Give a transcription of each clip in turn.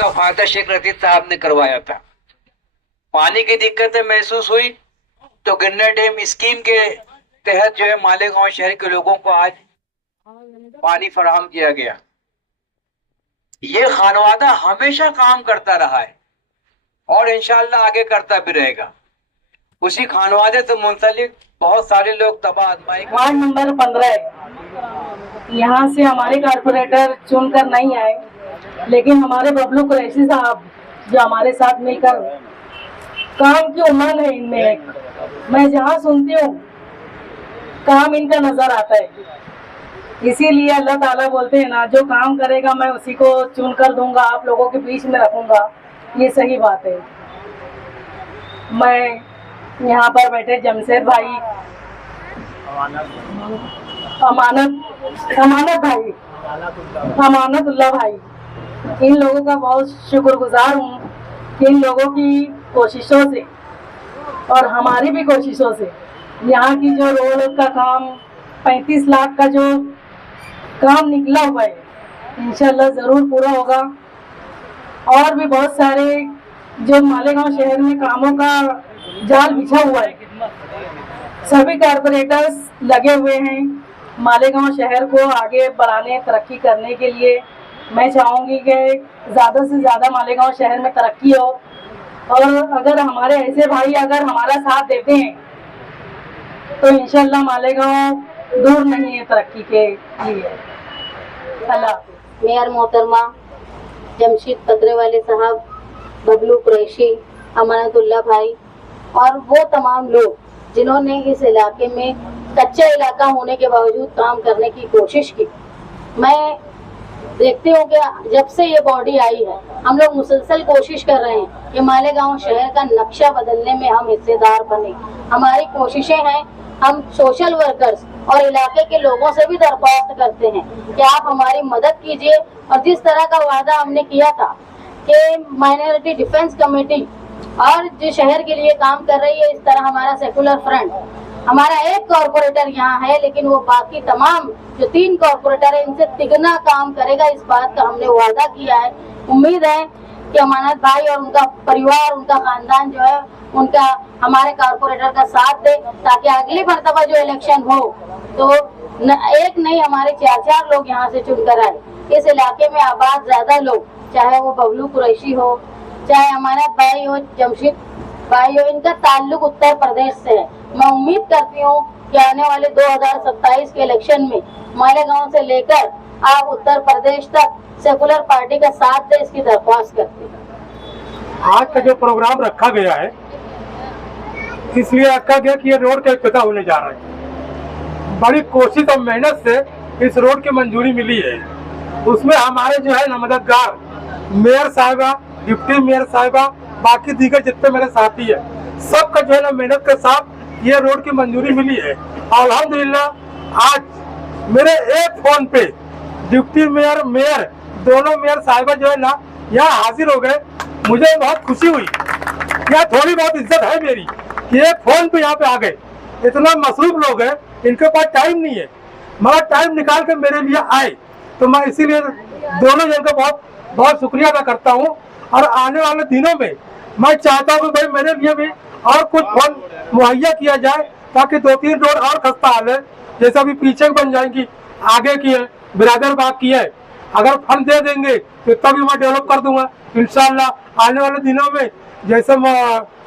का फायदा शेख रशीद साहब ने करवाया था। पानी की दिक्कतें महसूस हुई तो गिरनार डैम स्कीम के तहत जो है मालेगांव शहर के लोगों को आज पानी फराहम किया गया। ये खानवादा हमेशा काम करता रहा है और इंशाअल्लाह आगे करता भी रहेगा। उसी खानवादे से मुंसलिक बहुत सारे लोग तबाह आजमाई। वार्ड नंबर 15 यहाँ से हमारे कारपोरेटर चुनकर नहीं आए, लेकिन हमारे बबलू कुरैशी साहब जो हमारे साथ मिलकर काम की उमंग है इनमें एक, मैं जहाँ सुनती हूँ काम इनका नजर आता है। इसीलिए अल्लाह ताला बोलते हैं ना, जो काम करेगा मैं उसी को चुन कर दूंगा, आप लोगों के बीच में रखूंगा। ये सही बात है। मैं यहाँ पर बैठे जमशेद भाई, अमानतुल्लाह भाई, इन लोगों का बहुत शुक्रगुजार हूँ कि इन लोगों की कोशिशों से और हमारी भी कोशिशों से यहाँ की जो रोड का काम 35 लाख का जो काम निकला हुआ है, इंशाल्लाह ज़रूर पूरा होगा। और भी बहुत सारे जो मालेगांव शहर में कामों का जाल बिछा हुआ है, सभी कारपोरेटर्स लगे हुए हैं मालेगांव शहर को आगे बढ़ाने, तरक्की करने के लिए। मैं चाहूँगी कि ज़्यादा से ज़्यादा मालेगांव शहर में तरक्की हो, और अगर हमारे ऐसे भाई अगर हमारा साथ देते हैं तो इंशाल्लाह मालेगांव दूर नहीं है तरक्की के लिए। अल्लाह। मेयर मोहतरमा जमशेद पत्रेवाले साहब, बबलू कुरैशी, अमानतुल्लाह भाई और वो तमाम लोग जिन्होंने इस इलाके में कच्चा इलाका होने के बावजूद काम करने की कोशिश की। मैं देखती हूँ कि जब से ये बॉडी आई है हम लोग मुसलसल कोशिश कर रहे हैं कि मालेगांव शहर का नक्शा बदलने में हम हिस्सेदार बने। हमारी कोशिशें हैं, हम सोशल वर्कर्स और इलाके के लोगों से भी दरख्वास्त करते हैं कि आप हमारी मदद कीजिए। और जिस तरह का वादा हमने किया था कि माइनॉरिटी डिफेंस कमेटी और जो शहर के लिए काम कर रही है, इस तरह हमारा सेकुलर फ्रंट, हमारा एक कॉरपोरेटर यहाँ है लेकिन वो बाकी तमाम जो 3 कॉरपोरेटर है इनसे तिगना काम करेगा, इस बात का हमने वादा किया है। उम्मीद है कि अमानत भाई और उनका परिवार, उनका खानदान जो है उनका हमारे कॉरपोरेटर का साथ दे, ताकि अगली मरतबा जो इलेक्शन हो तो एक नहीं हमारे 4-4 लोग यहाँ से चुनकर आए। इस इलाके में आबाद ज्यादा लोग, चाहे वो बबलू कुरैशी हो, चाहे अमानत भाई हो, जमशेद भाई हो, इनका ताल्लुक उत्तर प्रदेश से है। मैं उम्मीद करती हूँ कि आने वाले 2027 के इलेक्शन में मालेगांव से लेकर आप उत्तर प्रदेश तक सेकुलर पार्टी का साथ दे, इसकी दरख्वास्त करती हूँ। आज का जो प्रोग्राम रखा गया है, इसलिए रखा गया कि ये रोड का इफ्तिताह होने जा रहा है। बड़ी कोशिश और मेहनत से इस रोड की मंजूरी मिली है। उसमें हमारे जो है ना मददगार मेयर साहिबा, डिप्टी मेयर साहिबा, बाकी दीगर जितने मेरे साथी है, सबका जो है ना मेहनत के साथ ये रोड की मंजूरी मिली है। अल्हम्दुलिल्लाह आज मेरे एक फोन पे डिप्टी मेयर, मेयर, दोनों मेयर साहिबा जो है ना यहाँ हाजिर हो गए। मुझे बहुत खुशी हुई। यह थोड़ी बहुत इज्जत है मेरी कि एक फोन पे यहाँ पे आ गए। इतना मसरूफ लोग हैं, इनके पास टाइम नहीं है, मगर टाइम निकाल के मेरे लिए आए, तो मैं इसीलिए दोनों जन का बहुत बहुत शुक्रिया अदा करता हूँ। और आने वाले दिनों में मैं चाहता हूँ कि भाई मेरे लिए भी और कुछ फंड मुहैया किया जाए, ताकि 2-3 रोड और खस्ता हाल है, जैसे अभी पीछे बन जाएंगी, आगे की है, बिरादर बाग की है, अगर फंड दे देंगे तो तभी मैं डेवलप कर दूंगा इंशाल्लाह। आने वाले दिनों में जैसे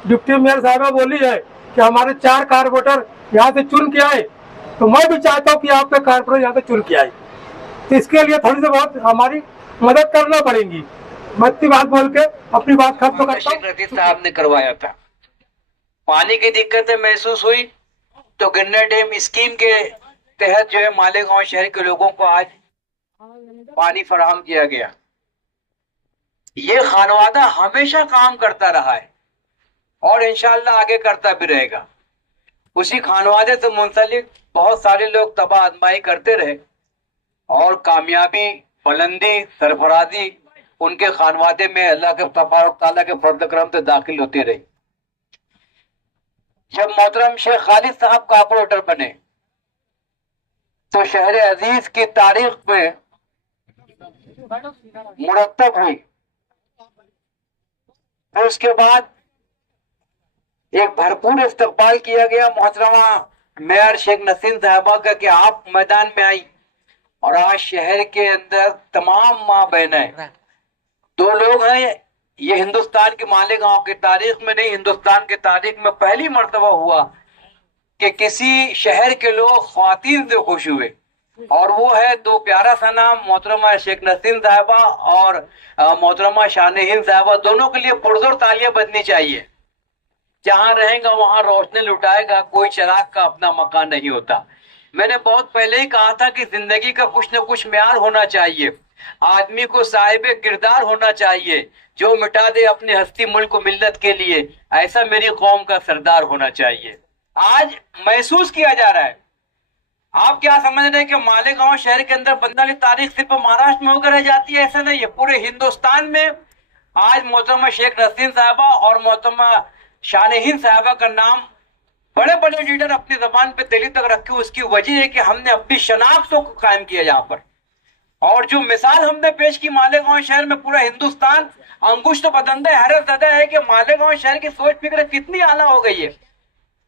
डिप्टी मेयर साहबा बोली है कि हमारे 4 कारपोरेटर यहाँ से चुन के आए, तो मैं भी चाहता हूँ कि आपके कारपोरेटर यहाँ से चुन के आए। तो इसके लिए थोड़ी सी बहुत हमारी मदद करना पड़ेगी। मैं इतनी बात बोल के अपनी बात खत्म करता हूँ। शेख रशीद साहब ने करवाया था। पानी की दिक्कतें महसूस हुई तो गिरनार डैम स्कीम के तहत जो है मालेगांव शहर के लोगों को आज पानी फराहम किया गया। ये खानवादा हमेशा काम करता रहा है और इंशाअल्लाह आगे करता भी रहेगा। उसी खानवादे से मुंसलिक बहुत सारे लोग तबाह आजमाई करते रहे और कामयाबी, बुलंदी, सरफराजी उनके खानवादे में अल्लाह के तबारक तआला के फर्द करम से दाखिल होती रही। जब मोहतरम शेख खालिद साहब कॉर्पोरेटर बने तो शहर अजीज की तारीख में मुरतब हुई اور اس کے بعد ایک بھرپور استقبال کیا گیا محترمہ میئر شیخ نسیم صاحبہ کا کہ آپ میدان میں آئی. اور آج شہر کے اندر تمام ماں بہنیں، دو لوگ ہیں، یہ ہندوستان کے مالیگاؤں کی تاریخ میں نہیں، ہندوستان کی تاریخ میں پہلی مرتبہ ہوا کہ کسی شہر کے لوگ خواتین سے خوش ہوئے، اور وہ ہے دو پیارا سا نام، محترمہ شیخ نسیم صاحبہ اور محترمہ شان ہند صاحبہ. دونوں کے لیے پرزور تالیاں بجنی چاہیے. جہاں رہیں گا وہاں روشنی لٹائے گا، کوئی چراغ کا اپنا مکان نہیں ہوتا. میں نے بہت پہلے ہی کہا تھا کہ زندگی کا کچھ نہ کچھ معیار ہونا چاہیے. آدمی کو صاحب کردار ہونا چاہیے جو مٹا دے اپنی ہستی ملک و ملت کے لیے. ایسا میری قوم کا سردار ہونا چاہیے. آج محسوس کیا جا رہا ہے. آپ کیا سمجھ رہے ہیں کہ مالیگاؤں شہر کے اندر بندالی تاریخ صرف مہاراشٹر میں ہو کر رہ جاتی ہے؟ ایسا نہیں ہے. پورے ہندوستان میں آج محترمہ شیخ نسیم صاحبہ اور محترمہ شان ہند صاحبہ کا نام بڑے بڑے لیڈر اپنی زبان پہ دلی تک رکھے. اس کی وجہ ہے کہ ہم نے اپنی شناختوں کو قائم کیا یہاں پر. اور جو مثال ہم نے پیش کی مالیگاؤں شہر میں، پورا ہندوستان انگشت بدندہ حیرت زدہ ہے کہ مالیگاؤں شہر کی سوچ فکر کتنی اعلیٰ ہو گئی ہے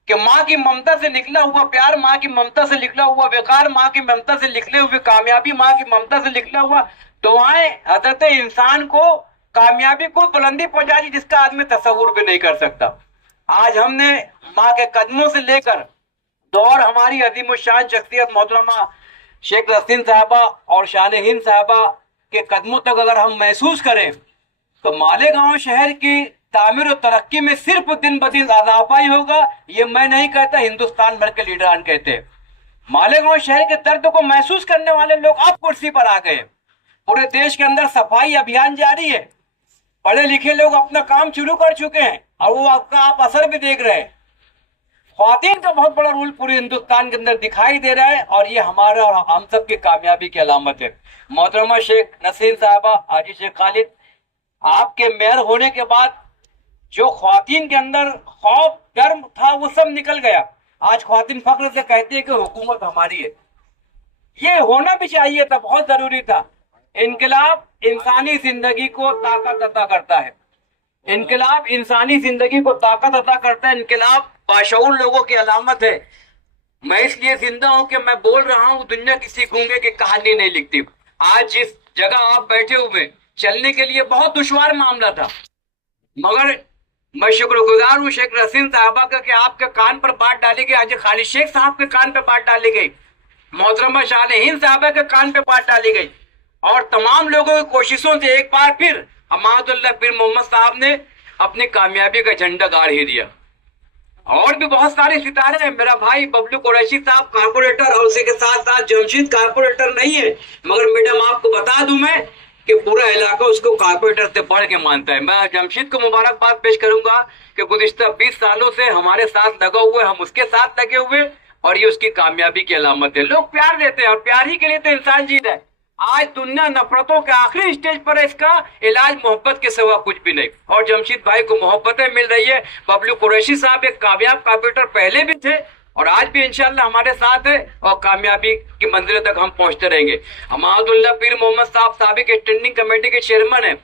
کہ ماں کی ممتا سے نکلا ہوا پیار، ماں کی ممتا سے نکلا ہوا وقار، ماں کی ممتا سے نکلے ہوئے کامیابی، ماں کی ممتا سے نکلا ہوا دعائیں حضرت انسان کو کامیابی کو بلندی پہنچا دی جس کا آدمی تصور بھی نہیں کر سکتا. آج ہم نے ماں کے قدموں سے لے کر دور ہماری عظیم الشان شخصیت محترمہ شیخ نسیم صاحبہ اور شان ہند صاحبہ کے قدموں تک اگر ہم محسوس کریں تو مالیگاؤں شہر کی تعمیر و ترقی میں صرف دن بدن اضافہ ہی ہوگا. یہ میں نہیں کہتا، ہندوستان بھر کے لیڈران کہتے ہیں. مالیگاؤں شہر کے درد کو محسوس کرنے والے لوگ اب کرسی پر آ گئے. پورے دیش کے اندر صفائی ابھیان جاری ہے. پڑھے لکھے لوگ اپنا کام شروع کر چکے ہیں اور وہ آپ اثر بھی دیکھ رہے ہیں. خواتین کا بہت بڑا رول پورے ہندوستان کے اندر دکھائی دے رہا ہے اور یہ ہمارا اور ہم سب کی کامیابی کی علامت ہے. محترمہ شیخ نسیم صاحبہ، حاجی شیخ خالد، آپ کے میئر ہونے کے بعد جو خواتین کے اندر خوف ڈر تھا وہ سب نکل گیا. آج خواتین فخر سے کہتی ہے کہ حکومت ہماری ہے. یہ ہونا بھی چاہیے تھا، بہت ضروری تھا. انقلاب انسانی زندگی کو طاقت عطا کرتا ہے. انقلاب انسانی زندگی کو طاقت عطا کرتا ہے. انقلاب باشعور لوگوں کی علامت ہے. میں اس لیے زندہ ہوں کہ میں بول رہا ہوں، دنیا کسی گونگے کی کہانی نہیں لکھتی. آج جس جگہ آپ بیٹھے ہوئے چلنے کے لیے بہت دشوار معاملہ تھا، مگر میں شکر گزار ہوں شیخ نسیم صاحبہ کا کہ آپ کے کان پر بات ڈالی گئی. آج خالد شیخ صاحب کے کان پہ بات ڈالی گئی، محترمہ شان ہند صاحبہ کے کان پہ بات ڈالی گئی، اور تمام لوگوں کی کوششوں سے ایک بار پھر اماد اللہ پیر محمد صاحب نے اپنی کامیابی کا جھنڈا گاڑ ہی دیا. اور بھی بہت سارے ستارے ہیں. میرا بھائی ببلو قریشی صاحب کارپوریٹر اور اسی کے ساتھ ساتھ جمشید کارپوریٹر نہیں ہے، مگر میڈم آپ کو بتا دوں میں کہ پورا علاقہ اس کو کارپوریٹر سے بڑھ کے مانتا ہے. میں جمشید کو مبارکباد پیش کروں گا کہ گزشتہ 20 سالوں سے ہمارے ساتھ لگا ہوئے، ہم اس کے ساتھ لگے ہوئے، اور یہ اس کی کامیابی کی علامت ہے. لوگ پیار دیتے ہیں اور پیار ہی کے لیے تو انسان جیتا ہے. آج دنیا نفرتوں کے آخری اسٹیج پر ہے، اس کا علاج محبت کے سوا کچھ بھی نہیں، اور جمشید بھائی کو محبتیں مل رہی ہے. ببلو قریشی صاحب ایک کامیاب کارپوریٹر پہلے بھی تھے اور آج بھی انشاءاللہ ہمارے ساتھ ہے، اور کامیابی کی منزلوں تک ہم پہنچتے رہیں گے. اماد اللہ پیر محمد صاحب سابق اسٹینڈنگ کمیٹی کے چیئرمین ہیں.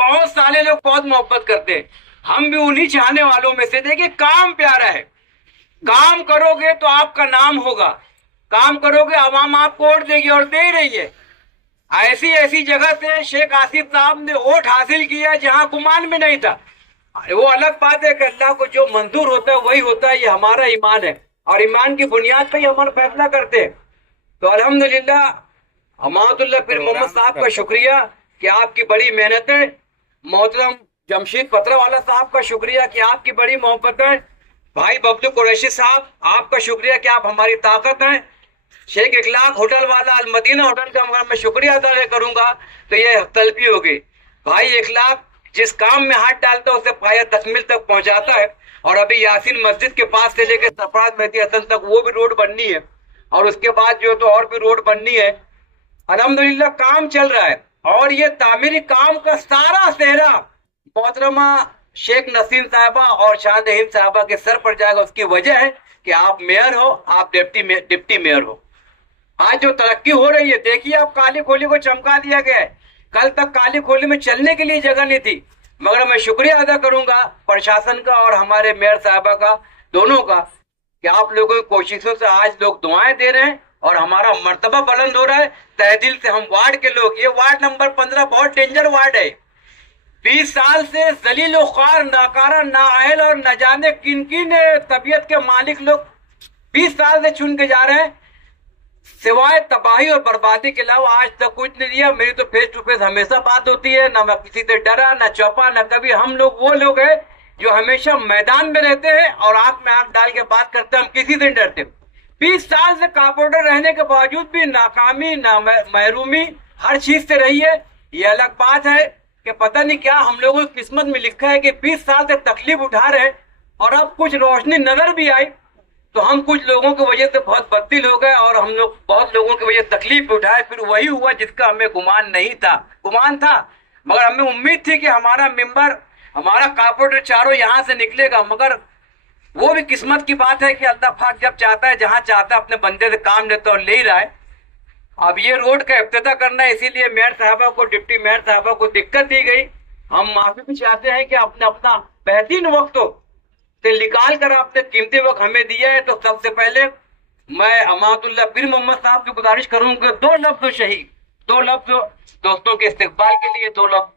بہت سارے لوگ بہت محبت کرتے ہیں، ہم بھی انہی چاہنے والوں میں سے. دیکھیے کام پیارا ہے، کام کرو گے تو آپ کا نام ہوگا، کام کرو گے عوام آپ کو ووٹ دے گی اور دے رہی ہے. ایسی جگہ سے شیخ آصف صاحب نے ووٹ حاصل کیا جہاں گمان بھی نہیں تھا. وہ الگ بات ہے کہ اللہ کو جو منظور ہوتا ہے وہی ہوتا ہے. یہ ہمارا ایمان ہے اور ایمان کی بنیاد پہ ہی ہم فیصلہ کرتے ہیں. تو الحمدللہ اماد اللہ پیر محمد صاحب کا شکریہ کہ آپ کی بڑی محنت ہے. محترم جمشید پترا والا صاحب کا شکریہ کہ آپ کی بڑی محبت ہے. بھائی ببلو قریشی صاحب آپ کا شکریہ کہ آپ ہماری طاقت ہیں. شیخ اخلاق ہوٹل والا المدینہ ہوٹل کا میں شکریہ ادا کروں گا تو یہ تلفی ہوگی. بھائی اخلاق جس کام میں ہاتھ ڈالتا ہے اسے پایہ تکمیل تک پہنچاتا ہے. اور ابھی یاسین مسجد کے پاس سے لے کے سرفراز مہدی حسن تک وہ بھی روڈ بننی ہے، اور اس کے بعد جو تو اور بھی روڈ بننی ہے. الحمدللہ کام چل رہا ہے، اور یہ تعمیری کام کا سارا صحرا محترمہ شیخ نسیم صاحبہ اور شان ہند صاحبہ کے سر پر جائے گا. اس کی وجہ ہے کہ آپ میئر ہو، آپ ڈپٹی میئر ہو. آج جو ترقی ہو رہی ہے دیکھیے، اب کالی کھولی کو چمکا دیا گیا ہے. کل تک کالی کھولی میں چلنے کے لیے جگہ نہیں تھی. मगर मैं शुक्रिया अदा करूंगा प्रशासन का और हमारे मेयर साहबा का, दोनों का, कि आप लोगों की कोशिशों से आज लोग दुआएं दे रहे हैं और हमारा मर्तबा बुलंद हो रहा है। तहे दिल से हम वार्ड के लोग, ये वार्ड नंबर 15 बहुत डेंजर वार्ड है। 20 साल से जलील ख्वार, नाकारा, नाअहल और न जाने किन किन तबीयत के मालिक लोग 20 साल से चुन के जा रहे हैं। सिवाय तबाही और बर्बादी के अलावा आज तक कुछ नहीं दिया। मेरी तो फेस टू फेस हमेशा बात होती है, ना मैं किसी से डरा, ना चौपा, ना कभी। हम लोग वो लोग हैं जो हमेशा मैदान में रहते हैं और आंख में आंख डाल के बात करते हैं, हम किसी से नहीं डरते। 20 साल से कारपोरेटर रहने के बावजूद भी नाकामी, ना महरूमी हर चीज से रही है। ये अलग बात है कि पता नहीं क्या हम लोगों की किस्मत में लिखा है कि 20 साल से तकलीफ उठा रहे और अब कुछ रोशनी नजर भी आई तो हम कुछ लोगों की वजह से बहुत बददिल हो गए और हम लोग बहुत लोगों की वजह से तकलीफ उठाए। फिर वही हुआ जिसका हमें गुमान नहीं था, गुमान था, मगर हमें उम्मीद थी कि हमारा मेंबर, हमारा कारपोरेटर चारों यहाँ से निकलेगा। मगर वो भी किस्मत की बात है कि अल्लाह पाक जब चाहता है, जहाँ चाहता है, अपने बंदे से काम लेता और ले ही रहा है। अब ये रोड का इफ्तिताह करना है, इसीलिए मेयर साहबा को, डिप्टी मेयर साहबा को दिक्कत दी गई। हम माफी भी चाहते हैं कि अपना बेहतरीन वक्त से निकाल कर आपने कीमती वक्त हमें दिया है। तो सबसे पहले मैं अमातुल्लाह पीर मोहम्मद साहब की गुजारिश करूंगा, 2 लफ्ज शहीद, 2 लफ्ज दोस्तों के इस्तेकबाल के लिए, 2 लफ्ज